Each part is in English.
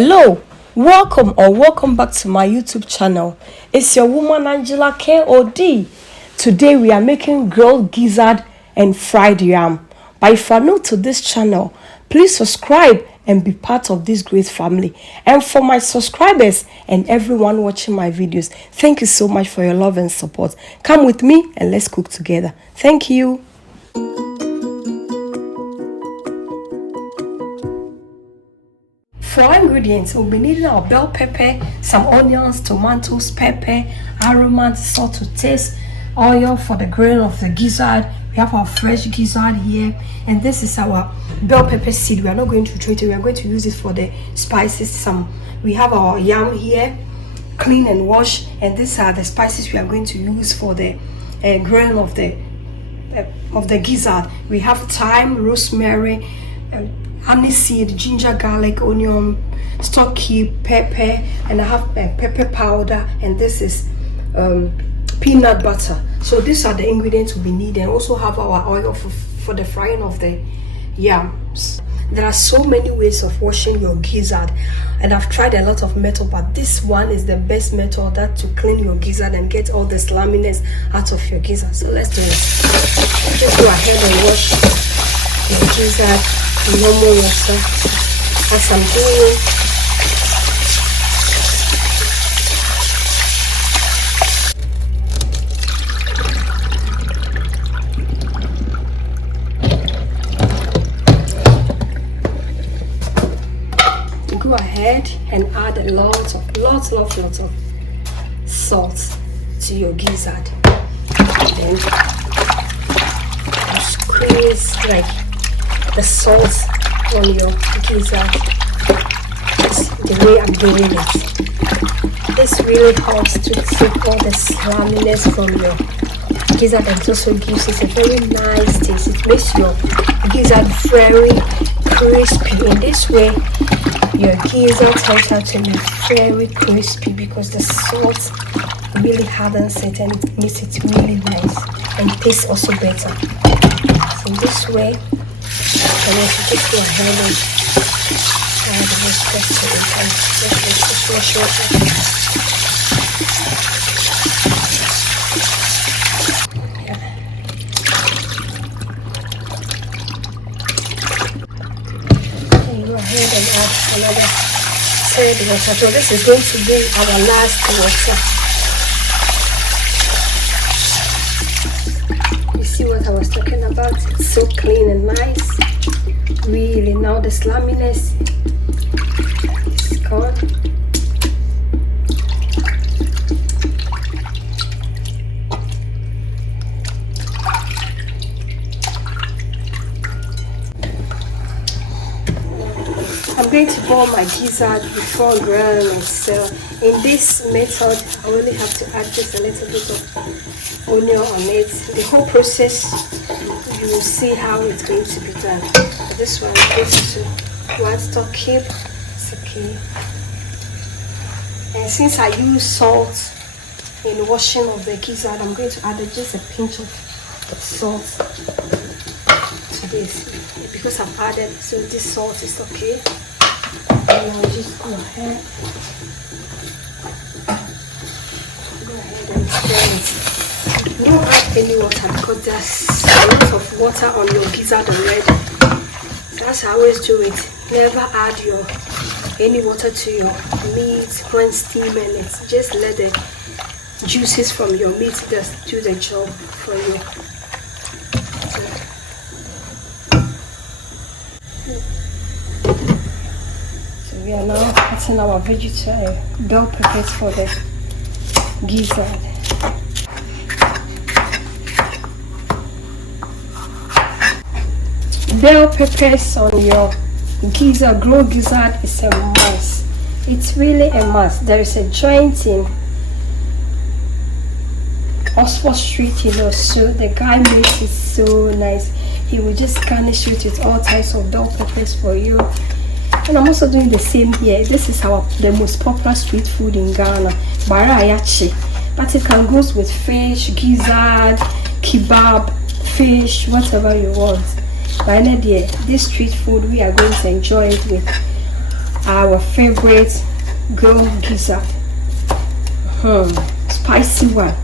Hello, welcome back to my YouTube channel. It's your woman Angela KOD. Today we are making grilled gizzard and fried yam. But if you are new to this channel, please subscribe and be part of this great family. And for my subscribers and everyone watching my videos, thank you so much for your love and support. Come with me and let's cook together. Thank you. For our ingredients, we'll be needing our bell pepper, some onions, tomatoes, pepper, aroma, salt to taste, oil for the grilling of the gizzard. We have our fresh gizzard here, and this is our bell pepper seed. We are not going to treat it, we are going to use it for the spices. We have our yam here, clean and wash, and these are the spices we are going to use for the grilling of the gizzard. We have thyme, rosemary, aniseed, ginger, garlic, onion, stock cube, pepper, and I have pepper powder, and this is peanut butter. So these are the ingredients we need, and also have our oil for the frying of the yams. There are so many ways of washing your gizzard, and I've tried a lot of method, but this one is the best method to clean your gizzard and get all the slamminess out of your gizzard. So let's do it. Just go ahead and wash your gizzard in normal water as I'm doing. Go ahead and add a lots of salt to your gizzard. Then you squeeze like the salt on your gizzard. That's the way I'm doing it. This really helps to take all the slamminess from your gizzard, and it also gives it a very nice taste. It makes your gizzard very crispy. In this way, your gizzard turns out to be very crispy because the salt really hardens it and it makes it really nice and tastes also better. So this way, and if you just go ahead and add the rest to it and just flush it. Go ahead and add another third water. So this is going to be our last water. You see what I was talking about? It's so clean and nice. Really, now the slamminess is gone. I'm going to boil my gizzard before grilling and sell. In this method, I only have to add just a little bit of onion on it. The whole process, you will see how it's going to be done. For this one, I'm going to one stock cube. It's okay. And since I use salt in washing of the gizzard, I'm going to add just a pinch of salt to this because I've added, so this salt is okay. And I'll just go ahead and stir it. Don't add any water because there's a lot of water on your gizzard already. So that's how I always do it. Never add any water to your meat when steaming it. Just let the juices from your meat just do the job for you. We are now cutting our vegetable bell peppers for the gizzard. Bell peppers on your gizzard, grilled gizzard, is a must. It's really a must. There is a joint in Oxford Street, so the guy makes it so nice. He will just garnish it with all types of bell peppers for you. And I'm also doing the same here. This is the most popular street food in Ghana, barayachi. But it can go with fish, gizzard, kebab, fish, whatever you want. But this street food, we are going to enjoy it with our favorite grilled gizzard. Spicy one.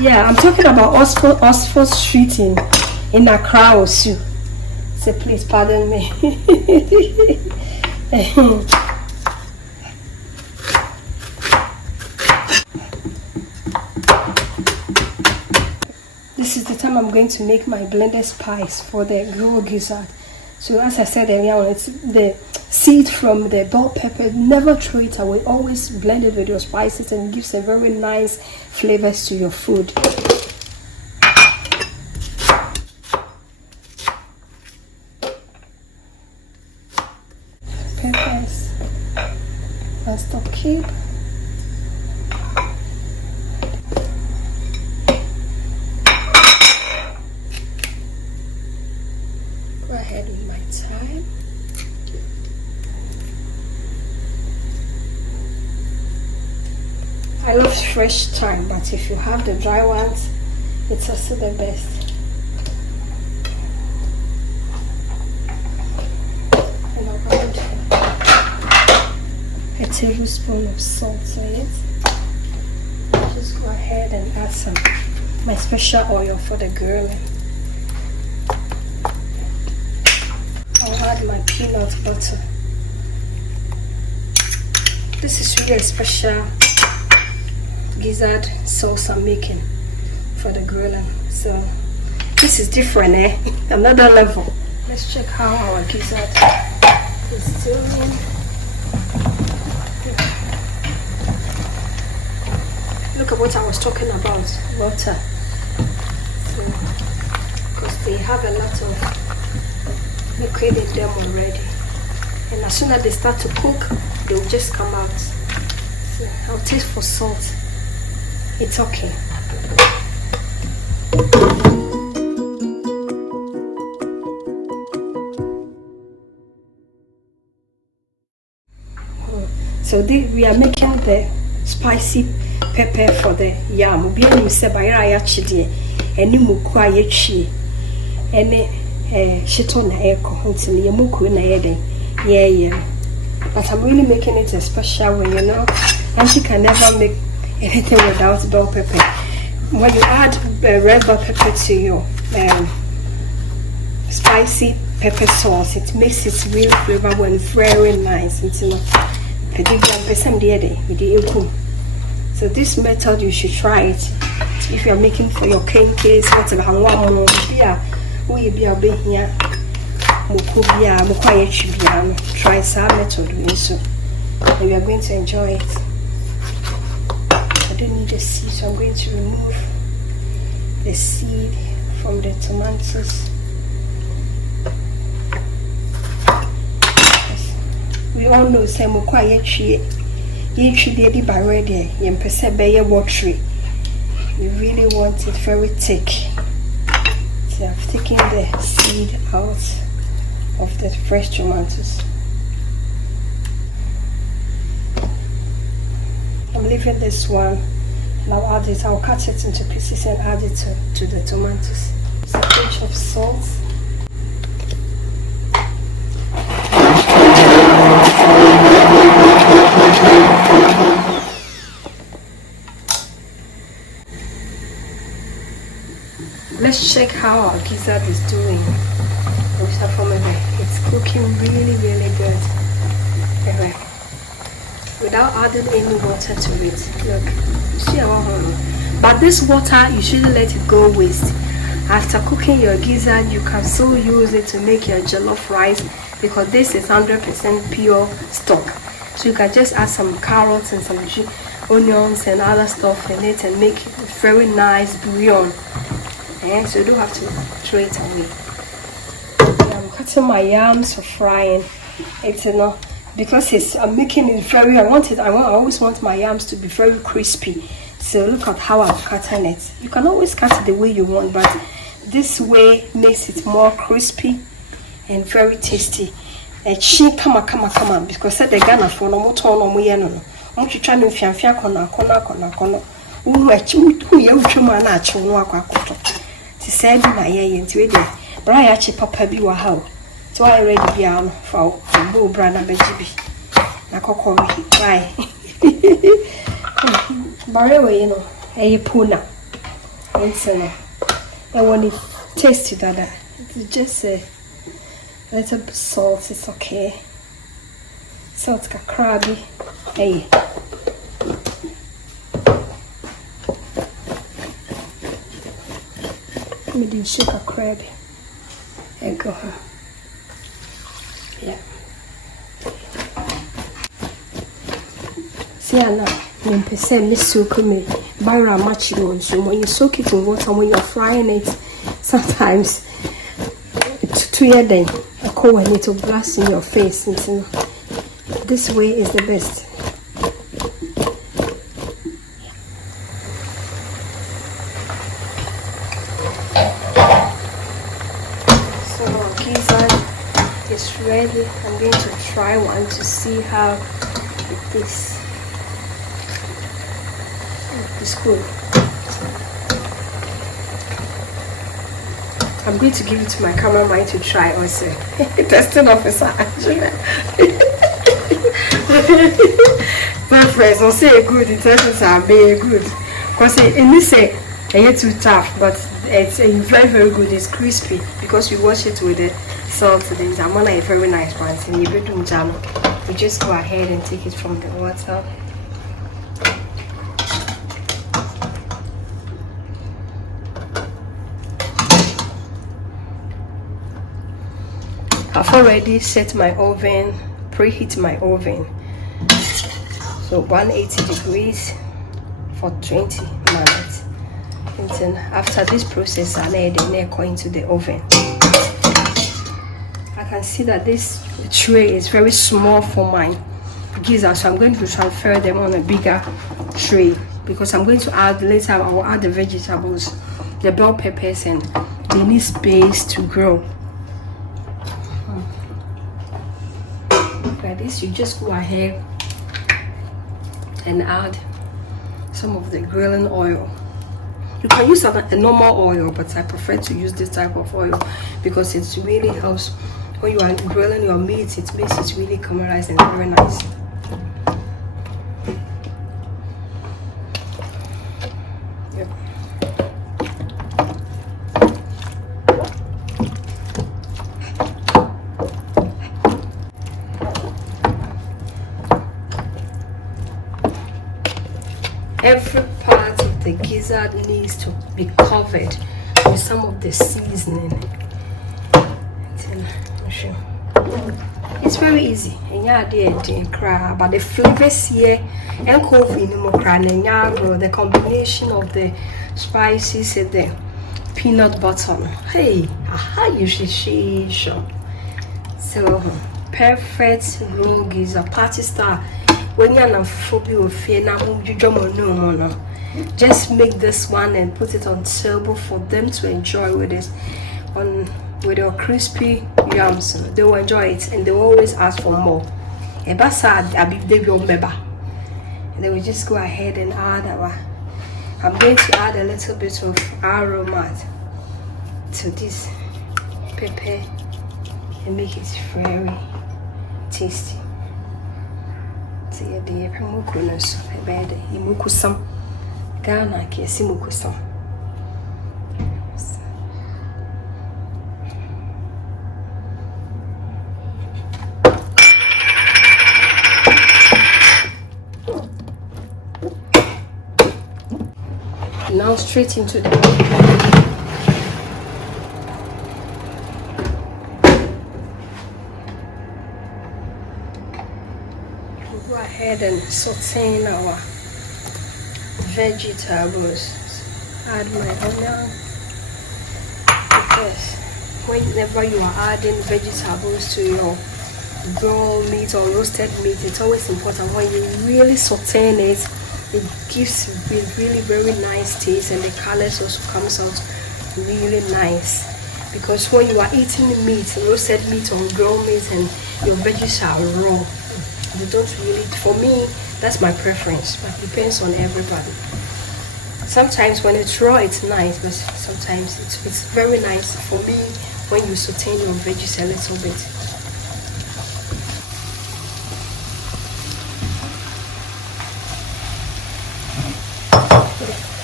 Yeah, I'm talking about Oxford Street in Accra also. So please pardon me. This is the time I'm going to make my blended spice for the grilled gizzard. So as I said earlier, it's the seed from the bell pepper. Never throw it away. Always blend it with your spices, and it gives a very nice flavors to your food. Peppers. First of keep. Go ahead with my thyme. I love fresh thyme, but if you have the dry ones, it's also the best. And I'll add a tablespoon of salt to it. Just go ahead and add some my special oil for the grilling. I'll add my peanut butter. This is really a special gizzard sauce I'm making for the grilling. So this is different, another level. Let's check how our gizzard is doing. Look at what I was talking about, water. So, because they have a lot of liquid in them already, and as soon as they start to cook, they'll just come out. So I'll taste for salt. It's okay. So we are making the spicy pepper for the yam. We are using bayra chidi, any muku ayechi, any shito na eko. Until the muku na yede, yeah. But I'm really making it a special way, you know. Auntie can never make anything without bell pepper. When you add red bell pepper to your spicy pepper sauce, it makes it real flavorful and very nice. So this method, you should try it if you are making for your cane case, whatever. Try some method, so and we are going to enjoy it. I don't need the seed, so I'm going to remove the seed from the tomatoes. We all know say mo kwa ye twi dey by ready yem pese be ye watery. We really want it very thick. So I've taken the seed out of the fresh tomatoes. I'm leaving this one, and I'll add it. I'll cut it into pieces and add it to the tomatoes. So a pinch of salt. Let's check how our gizzard is doing. It's cooking really good. Anyway, without adding any water to it. Look, see our home. But this water, you shouldn't let it go waste. After cooking your gizzard, you can still use it to make your jollof rice, because this is 100% pure stock. So you can just add some carrots and some onions and other stuff in it and make it very nice bouillon. And so you don't have to throw it away. I'm cutting my yams for frying. It's because I'm making it very. I always want my yams to be very crispy. So look at how I'm cutting it. You can always cut it the way you want, but this way makes it more crispy and very tasty. Come on, because the Ghana for no more turn on me. No, I'm trying to fian kona. She said, my yeah, into it. Brian Papa be wow. So I ready piano for bowl brand and baby. Na cocoa why? Barrewe, you know, a puna. It's and when it tasted that, it's just a little bit salt, it's okay. Salt ka crabby. Hey. Me did shake a crab. There you go. Yeah. See now, when percent this soak me, bara much on. So when you soak it in water, when you're frying it, sometimes to your day, a cold and it will blast in your face. And this way is the best. It's ready. I'm going to try one to see how it is. It's good. I'm going to give it to my cameraman to try also. Testing officer Angela. My friends don't say good, intentions are very good. Because in this say it's too tough, but it's very very good. It's crispy because we wash it with the salt. Then jamona is very nice one. And you do jam. You just go ahead and take it from the water. I've already set my oven, preheat my oven. So 180 degrees for 20 minutes. And then after this process, I let it go into the oven. I can see that this tray is very small for my gizzard, so I'm going to transfer them on a bigger tray because I'm going to add later. I will add the vegetables, the bell peppers, and they need space to grow. Like this, you just go ahead and add some of the grilling oil. You can use a normal oil, but I prefer to use this type of oil because it really helps when you are grilling your meat. It makes it really caramelized and very nice. Yep. Every part of the gizzard needs to be covered with some of the seasoning. It's very easy. But the flavors here and coffee the combination of the spices and the peanut butter. Hey, you should show. So perfect grilled gizzard party star. When you're not phobia of fear, now you no. Just make this one and put it on table for them to enjoy with it with your crispy yams. They will enjoy it and they will always ask for more. And they will just go ahead and add I'm going to add a little bit of aroma to this pepper and make it very tasty. Ghana kesi mukusam. Now straight into the we'll go ahead and saute our vegetables. Add my onion because whenever you are adding vegetables to your boiled meat or roasted meat, it's always important when you really saute it. It gives really very nice taste and the colors also comes out really nice. Because when you are eating meat, roasted meat or grilled meat, and your veggies are raw, you don't really. For me, that's my preference, but it depends on everybody. Sometimes when it's raw, it's nice, but sometimes it's very nice for me when you saute your veggies a little bit.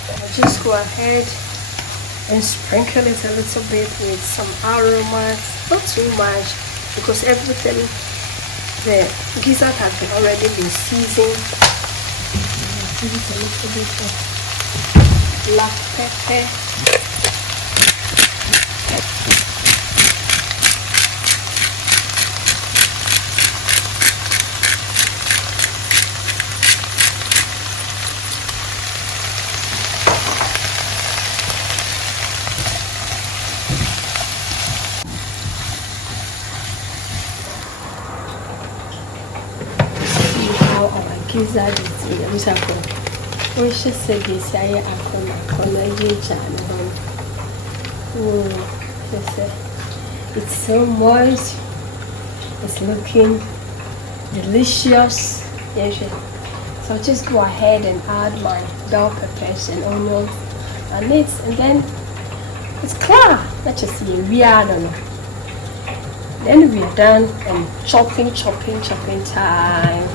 I'll just go ahead and sprinkle it a little bit with some aroma, not too much, because everything, the gizzard has already been seasoned. Give it a little bit of black pepper. Gizzard is in the circle. We should say this. I it's so moist. It's looking delicious. So just go ahead and add my bell peppers and onions and it, and then it's clear. Let's just see. Then we are done and chopping time.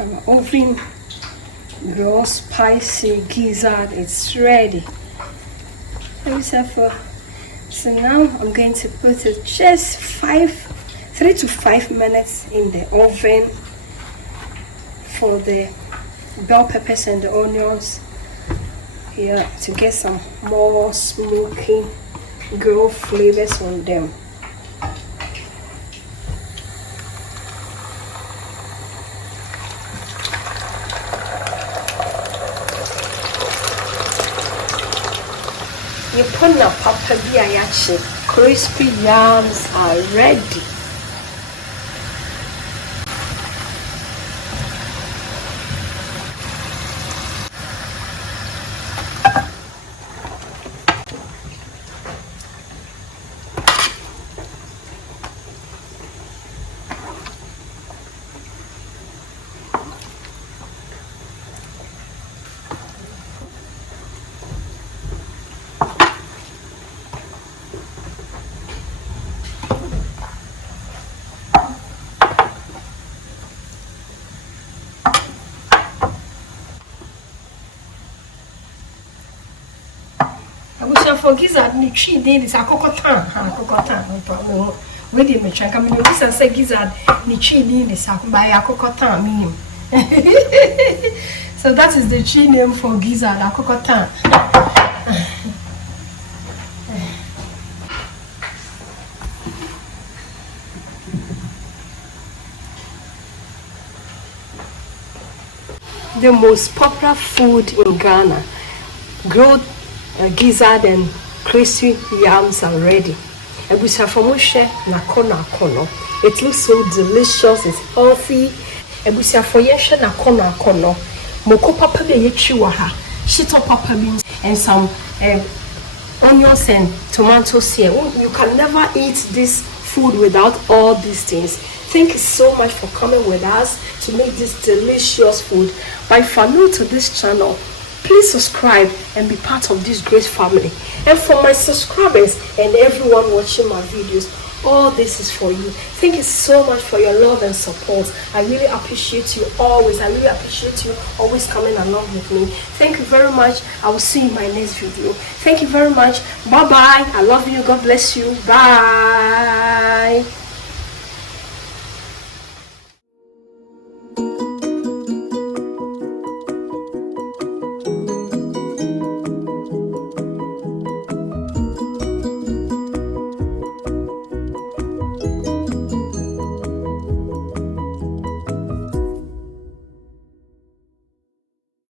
Our oven raw spicy gizzard, it's ready. So now I'm going to put it just 3 to 5 minutes in the oven for the bell peppers and the onions here to get some more smoky grilled flavors on them. You put the papa biayachi. Crispy yams are ready. For gizzard, ni tree daily is a cocotan. Wait a minute, I'm going to say gizzard, ni tree daily is by a cocotan. So that is the tree name for gizzard, a cocotan. The most popular food in Ghana, grilled gizzard and crispy yams are ready. It looks so delicious, it's healthy. And some onions and tomatoes here. You can never eat this food without all these things. Thank you so much for coming with us to make this delicious food. But if you're new to this channel, please subscribe and be part of this great family. And for my subscribers and everyone watching my videos, all this is for you. Thank you so much for your love and support. I really appreciate you always. I really appreciate you always coming along with me. Thank you very much. I will see you in my next video. Thank you very much. Bye bye. I love you. God bless you. Bye.